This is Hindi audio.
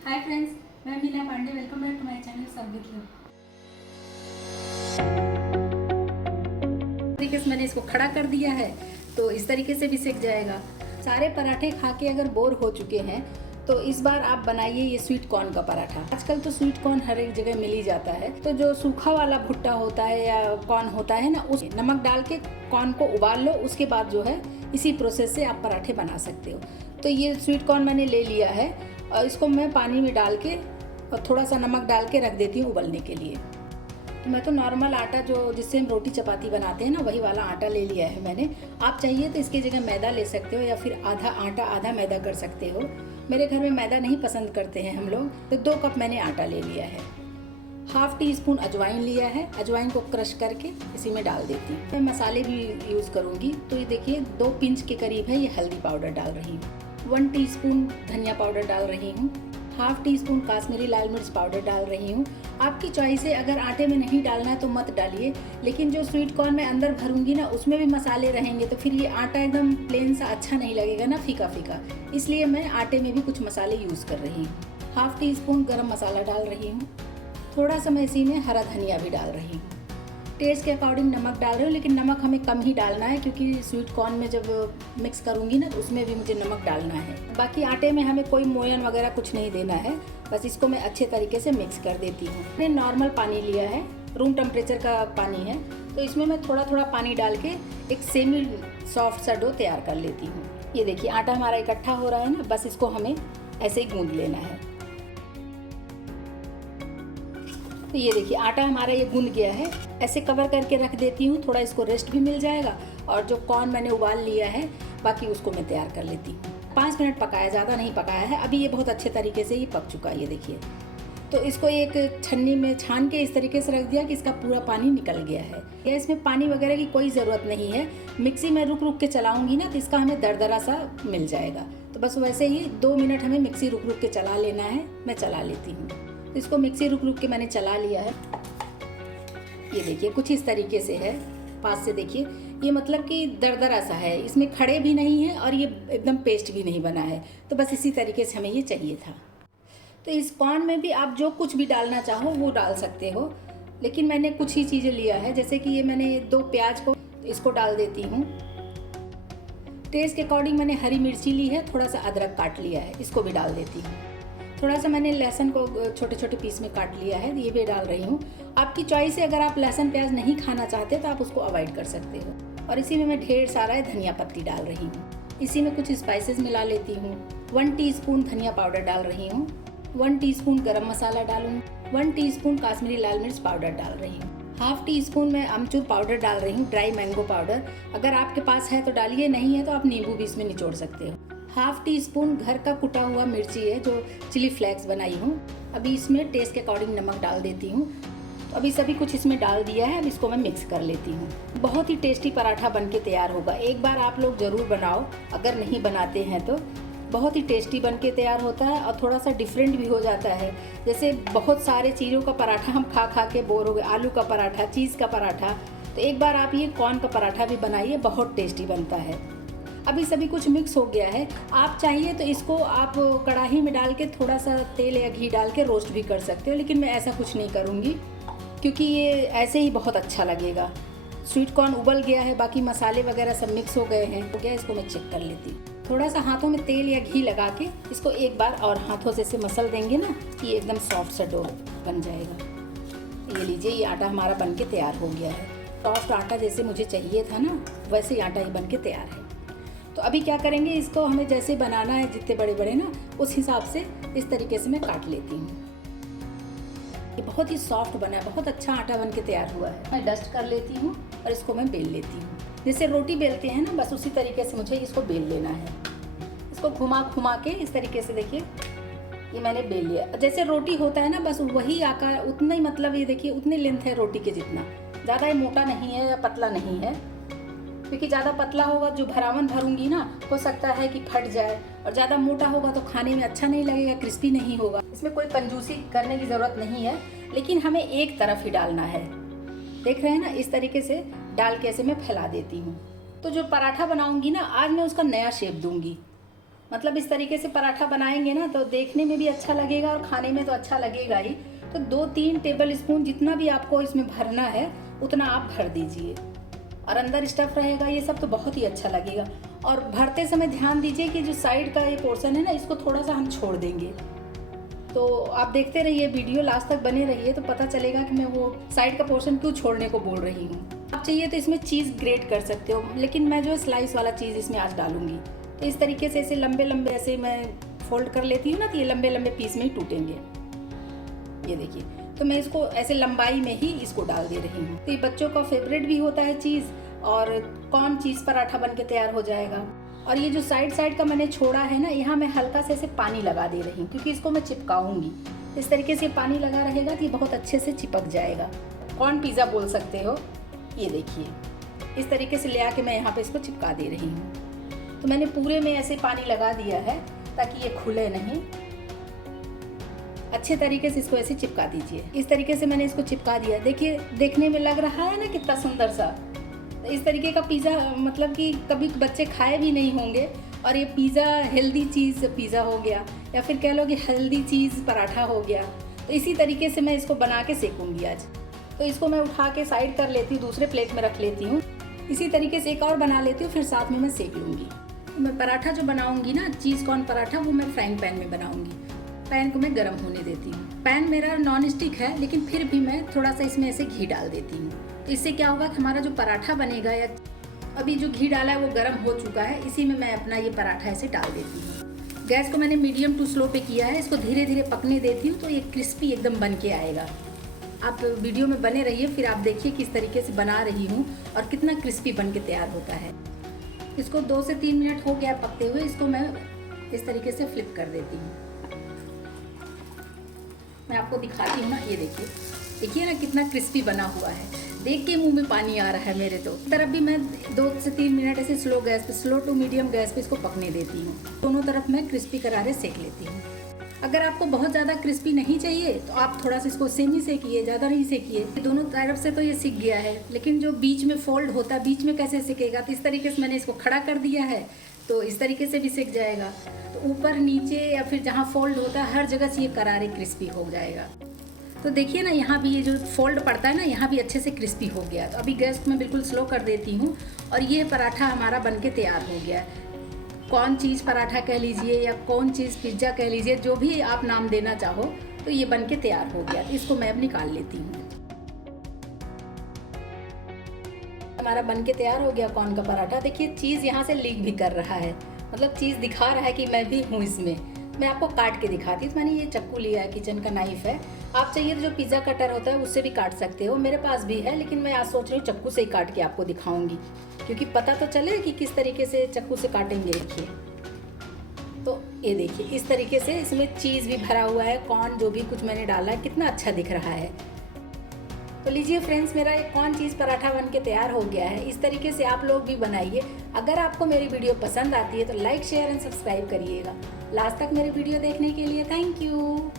हाय फ्रेंड्स, मैं Meena Pandey. Welcome back to my channel सब विद यू। तरीके से मैंने इसको खड़ा कर दिया है तो इस तरीके से भी सेक जाएगा। सारे पराठे खा के अगर बोर हो चुके हैं तो इस बार आप बनाइए ये स्वीट कॉर्न का पराठा। आजकल तो स्वीट कॉर्न हर एक जगह मिल ही जाता है, तो जो सूखा वाला भुट्टा होता है या कॉर्न होता है ना, उस नमक डाल के कॉर्न को उबाल लो। उसके बाद जो है इसी प्रोसेस से आप पराठे बना सकते हो। तो ये स्वीट कॉर्न मैंने ले लिया है और इसको मैं पानी में डाल के और थोड़ा सा नमक डाल के रख देती हूँ उबलने के लिए। तो मैं तो नॉर्मल आटा जो जिससे हम रोटी चपाती बनाते हैं ना, वही वाला आटा ले लिया है मैंने। आप चाहिए तो इसकी जगह मैदा ले सकते हो या फिर आधा आटा आधा मैदा कर सकते हो। मेरे घर में मैदा नहीं पसंद करते हैं हम लोग, तो 2 कप मैंने आटा ले लिया है। हाफ टी स्पून अजवाइन लिया है। अजवाइन को क्रश करके इसी में डाल देती हूँ। मैं मसाले भी यूज़ करूँगी, तो ये देखिए 2 पिंच के करीब है ये हल्दी पाउडर डाल रही हूँ। 1 टीस्पून धनिया पाउडर डाल रही हूँ। हाफ टी स्पून काश्मीरी लाल मिर्च पाउडर डाल रही हूँ। आपकी चॉइस है, अगर आटे में नहीं डालना है तो मत डालिए, लेकिन जो स्वीट कॉर्न मैं अंदर भरूंगी ना उसमें भी मसाले रहेंगे तो फिर ये आटा एकदम प्लेन सा अच्छा नहीं लगेगा ना, फीका फीका। इसलिए मैं आटे में भी कुछ मसाले यूज़ कर रही हूँ। हाफ टी स्पून गरम मसाला डाल रही हूँ। थोड़ा सा मैं इसी में हरा धनिया भी डाल रही हूँ। टेस्ट के अकॉर्डिंग नमक डाल रही हूँ, लेकिन नमक हमें कम ही डालना है क्योंकि स्वीट कॉर्न में जब मिक्स करूँगी ना तो उसमें भी मुझे नमक डालना है। बाकी आटे में हमें कोई मोयन वगैरह कुछ नहीं देना है, बस इसको मैं अच्छे तरीके से मिक्स कर देती हूँ। मैंने नॉर्मल पानी लिया है, रूम टेम्परेचर का पानी है, तो इसमें मैं थोड़ा थोड़ा पानी डाल के एक सेमी सॉफ्ट सा डो तैयार कर लेती हूँ। ये देखिए आटा हमारा इकट्ठा हो रहा है ना, बस इसको हमें ऐसे ही गूँध लेना है। तो ये देखिए आटा हमारा ये गूंद गया है। ऐसे कवर करके रख देती हूँ, थोड़ा इसको रेस्ट भी मिल जाएगा। और जो कॉर्न मैंने उबाल लिया है बाकी उसको मैं तैयार कर लेती हूँ। 5 मिनट पकाया, ज़्यादा नहीं पकाया है। अभी ये बहुत अच्छे तरीके से ये पक चुका है, ये देखिए। तो इसको एक छन्नी में छान के इस तरीके से रख दिया कि इसका पूरा पानी निकल गया है। या इसमें पानी वगैरह की कोई ज़रूरत नहीं है। मिक्सी में रुक रुक के चलाऊँगी ना तो इसका हमें दरदरा सा मिल जाएगा। तो बस वैसे ही 2 मिनट हमें मिक्सी रुक रुक के चला लेना है। मैं चला लेती हूँ। इसको मिक्सी रुक रुक के मैंने चला लिया है। ये देखिए कुछ इस तरीके से है। पास से देखिए, ये मतलब कि दरदरा सा है, इसमें खड़े भी नहीं है और ये एकदम पेस्ट भी नहीं बना है। तो बस इसी तरीके से हमें ये चाहिए था। तो इस कॉर्न में भी आप जो कुछ भी डालना चाहो वो डाल सकते हो, लेकिन मैंने कुछ ही चीज़ें लिया है। जैसे कि ये मैंने 2 प्याज को इसको डाल देती हूँ। टेस्ट के अकॉर्डिंग मैंने हरी मिर्ची ली है, थोड़ा सा अदरक काट लिया है, इसको भी डाल देती हूँ। थोड़ा सा मैंने लहसुन को छोटे छोटे पीस में काट लिया है, ये भी डाल रही हूँ। आपकी चॉइस है, अगर आप लहसुन प्याज नहीं खाना चाहते तो आप उसको अवॉइड कर सकते हो। और इसी में मैं ढेर सारा धनिया पत्ती डाल रही हूँ। इसी में कुछ स्पाइसेस मिला लेती हूँ। 1 टीस्पून धनिया पाउडर डाल रही हूँ। 1 टीस्पून गरम मसाला डालूँ। 1 टीस्पून काश्मीरी लाल मिर्च पाउडर डाल रही हूँ। हाफ टी स्पून मैं अमचूर पाउडर डाल रही हूँ, ड्राई मैंगो पाउडर। अगर आपके पास है तो डालिए, नहीं है तो आप नींबू भी इसमें निचोड़ सकते हो। हाफ टी स्पून घर का कुटा हुआ मिर्ची है, जो चिली फ्लेक्स बनाई हूँ। अभी इसमें टेस्ट के अकॉर्डिंग नमक डाल देती हूँ। तो अभी सभी कुछ इसमें डाल दिया है, अब इसको मैं मिक्स कर लेती हूँ। बहुत ही टेस्टी पराठा बनके तैयार होगा। एक बार आप लोग ज़रूर बनाओ, अगर नहीं बनाते हैं तो। बहुत ही टेस्टी बनके तैयार होता है और थोड़ा सा डिफरेंट भी हो जाता है। जैसे बहुत सारे चीज़ों का पराठा हम खा खा के बोर हो गए, आलू का पराठा, चीज़ का पराठा, तो एक बार आप ये कॉर्न का पराठा भी बनाइए, बहुत टेस्टी बनता है। अभी सभी कुछ मिक्स हो गया है। आप चाहिए तो इसको आप कढ़ाई में डाल के थोड़ा सा तेल या घी डाल के रोस्ट भी कर सकते हो, लेकिन मैं ऐसा कुछ नहीं करूँगी क्योंकि ये ऐसे ही बहुत अच्छा लगेगा। स्वीट कॉर्न उबल गया है, बाकी मसाले वगैरह सब मिक्स हो गए हैं। हो गया, इसको मैं चेक कर लेती हूँ। थोड़ा सा हाथों में तेल या घी लगा के इसको एक बार और हाथों से मसल देंगे ना कि ये एकदम सॉफ्ट सा डो बन जाएगा। ये लीजिए, ये आटा हमारा बन के तैयार हो गया है। सॉफ्ट आटा जैसे मुझे चाहिए था ना, वैसे ही आटा ये बन के तैयार है। तो अभी क्या करेंगे, इसको हमें जैसे बनाना है, जितने बड़े बड़े ना, उस हिसाब से इस तरीके से मैं काट लेती हूँ। ये बहुत ही सॉफ्ट बना है, बहुत अच्छा आटा बन के तैयार हुआ है। मैं डस्ट कर लेती हूँ और इसको मैं बेल लेती हूँ। जैसे रोटी बेलते हैं ना, बस उसी तरीके से मुझे इसको बेल लेना है। इसको घुमा घुमा के इस तरीके से देखिए, ये मैंने बेल लिया। जैसे रोटी होता है ना, बस वही आकार, उतना ही, मतलब ये देखिए उतनी लेंथ है रोटी के जितना। ज़्यादा ये मोटा नहीं है या पतला नहीं है, क्योंकि ज़्यादा पतला होगा, जो भरावन भरूंगी ना, हो सकता है कि फट जाए, और ज़्यादा मोटा होगा तो खाने में अच्छा नहीं लगेगा, क्रिस्पी नहीं होगा। इसमें कोई कंजूसी करने की ज़रूरत नहीं है, लेकिन हमें एक तरफ ही डालना है। देख रहे हैं ना, इस तरीके से डाल के ऐसे मैं फैला देती हूँ। तो जो पराठा बनाऊंगी ना आज, मैं उसका नया शेप दूंगी। मतलब इस तरीके से पराठा बनाएंगे ना तो देखने में भी अच्छा लगेगा और खाने में तो अच्छा लगेगा ही। तो 2-3 टेबल स्पून जितना भी आपको इसमें भरना है उतना आप भर दीजिए, और अंदर स्टफ रहेगा ये सब तो बहुत ही अच्छा लगेगा। और भरते समय ध्यान दीजिए कि जो साइड का ये पोर्शन है ना, इसको थोड़ा सा हम छोड़ देंगे। तो आप देखते रहिए वीडियो, लास्ट तक बने रहिए तो पता चलेगा कि मैं वो साइड का पोर्शन क्यों छोड़ने को बोल रही हूँ। आप चाहिए तो इसमें चीज़ ग्रेट कर सकते हो, लेकिन मैं जो स्लाइस वाला चीज़ इसमें आज डालूंगी। तो इस तरीके से ऐसे लंबे लंबे ऐसे मैं फोल्ड कर लेती हूँ ना, तो ये लंबे लंबे पीस में ही टूटेंगे। ये देखिए, तो मैं इसको ऐसे लंबाई में ही इसको डाल दे रही हूँ। तो ये बच्चों का फेवरेट भी होता है चीज़, और कौन चीज़ पराठा बन के तैयार हो जाएगा। और ये जो साइड का मैंने छोड़ा है ना, यहाँ मैं हल्का से ऐसे पानी लगा दे रही हूँ, क्योंकि इसको मैं चिपकाऊंगी। इस तरीके से पानी लगा रहेगा तो ये बहुत अच्छे से चिपक जाएगा। कॉर्न पिज़्ज़ा बोल सकते हो। ये देखिए, इस तरीके से ले आके मैं यहाँ पे इसको चिपका दे रही हूँ। तो मैंने पूरे में ऐसे पानी लगा दिया है ताकि ये खुले नहीं। अच्छे तरीके से इसको ऐसे चिपका दीजिए। इस तरीके से मैंने इसको चिपका दिया। देखिए, देखने में लग रहा है ना कितना सुंदर सा। इस तरीके का पिज़्ज़ा मतलब कि कभी बच्चे खाए भी नहीं होंगे, और ये पिज़्ज़ा हेल्दी चीज़ पिज़्ज़ा हो गया, या फिर कह लो कि हेल्दी चीज़ पराठा हो गया। तो इसी तरीके से मैं इसको बना के सेकूंगी आज। तो इसको मैं उठा के साइड कर लेती हूँ, दूसरे प्लेट में रख लेती हूँ। इसी तरीके से एक और बना लेती हूँ, फिर साथ में मैं सेक लूँगी। तो मैं पराठा जो बनाऊँगी ना, चीज़ कॉर्न पराठा, वो मैं फ्राइंग पैन में बनाऊँगी। पैन को मैं गर्म होने देती हूँ। पैन मेरा नॉन स्टिक है, लेकिन फिर भी मैं थोड़ा सा इसमें ऐसे घी डाल देती हूँ। तो इससे क्या होगा कि हमारा जो पराठा बनेगा, या अभी जो घी डाला है वो गर्म हो चुका है, इसी में मैं अपना ये पराठा ऐसे डाल देती हूँ। गैस को मैंने मीडियम टू स्लो पे किया है। इसको धीरे धीरे पकने देती हूँ, तो ये क्रिस्पी एकदम बन के आएगा। आप वीडियो में बने रहिए, फिर आप देखिए किस तरीके से बना रही हूँ और कितना क्रिस्पी बन के तैयार होता है। इसको 2 से 3 मिनट हो गया पकते हुए। इसको मैं इस तरीके से फ्लिप कर देती हूँ। मैं आपको दिखाती हूँ ना, ये देखिए ना कितना क्रिस्पी बना हुआ है। देख के मुंह में पानी आ रहा है मेरे। तो इस तरफ भी मैं 2 से 3 मिनट ऐसे स्लो गैस पे, स्लो टू मीडियम गैस पे इसको पकने देती हूँ। दोनों तरफ मैं क्रिस्पी करारे सेक लेती हूँ। अगर आपको बहुत ज़्यादा क्रिस्पी नहीं चाहिए तो आप थोड़ा सा इसको सेम ही सेकिए, ज़्यादा नहीं सेकिए। दोनों तरफ से तो ये सिक गया है, लेकिन जो बीच में फोल्ड होता है, बीच में कैसे सिकेगा, तो इस तरीके से मैंने इसको खड़ा कर दिया है, तो इस तरीके से भी सिक जाएगा। तो ऊपर नीचे या फिर जहाँ फोल्ड होता है, हर जगह से ये करारे क्रिस्पी हो जाएगा। तो देखिए ना, यहाँ भी ये जो फोल्ड पड़ता है ना, यहाँ भी अच्छे से क्रिस्पी हो गया। तो अभी गैस को मैं बिल्कुल स्लो कर देती हूँ, और ये पराठा हमारा बनके तैयार हो गया है। कौन चीज़ पराठा कह लीजिए या कौन चीज़ पिज्ज़ा कह लीजिए, जो भी आप नाम देना चाहो, तो ये बनके तैयार हो गया। तो इसको मैं अब निकाल लेती हूँ। हमारा बनके तैयार हो गया कॉर्न का पराठा। देखिए, चीज़ यहाँ से लीक भी कर रहा है, मतलब चीज़ दिखा रहा है कि मैं भी हूँ इसमें। मैं आपको काट के दिखाती हूँ। तो मैंने ये चाकू लिया है, किचन का नाइफ है। आप चाहिए तो जो पिज़्ज़ा कटर होता है उससे भी काट सकते हो, मेरे पास भी है, लेकिन मैं आज सोच रही हूँ चाकू से ही काट के आपको दिखाऊंगी, क्योंकि पता तो चले कि किस तरीके से चाकू से काटेंगे। देखिए, तो ये देखिए, इस तरीके से इसमें चीज़ भी भरा हुआ है, कॉर्न जो भी कुछ मैंने डाला है, कितना अच्छा दिख रहा है। तो लीजिए फ्रेंड्स, मेरा एक कॉर्न चीज़ पराठा बन के तैयार हो गया है। इस तरीके से आप लोग भी बनाइए। अगर आपको मेरी वीडियो पसंद आती है तो लाइक, शेयर एंड सब्सक्राइब करिएगा। लास्ट तक मेरी वीडियो देखने के लिए थैंक यू।